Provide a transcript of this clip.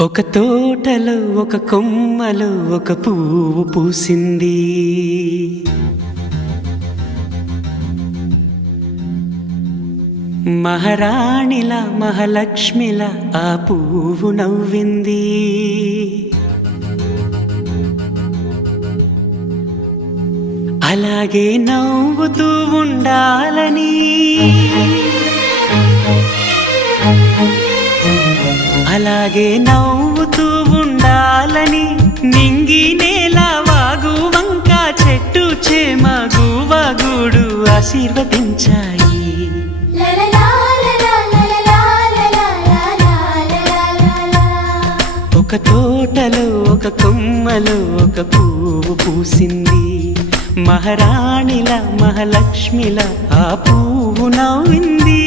ఒక తోటలో ఒక కొమ్మలో ఒక పువ్వు పూసింది. మహారాణిలా మహాలక్ష్మిలా ఆ పువ్వు నవ్వింది. అలాగే నవ్వుతూ ఉండాలని, అలాగే నవ్వుతూ ఉండాలని నింగి నేల వాగు వంక చెట్టు చేమ గువగూడు ఆశీర్వదించాయి. ఒక తోటలో ఒక కొమ్మలో ఒక పువ్వు పూసింది. మహారాణిలా మహాలక్ష్మిలా ఆ పువ్వు నవ్వింది.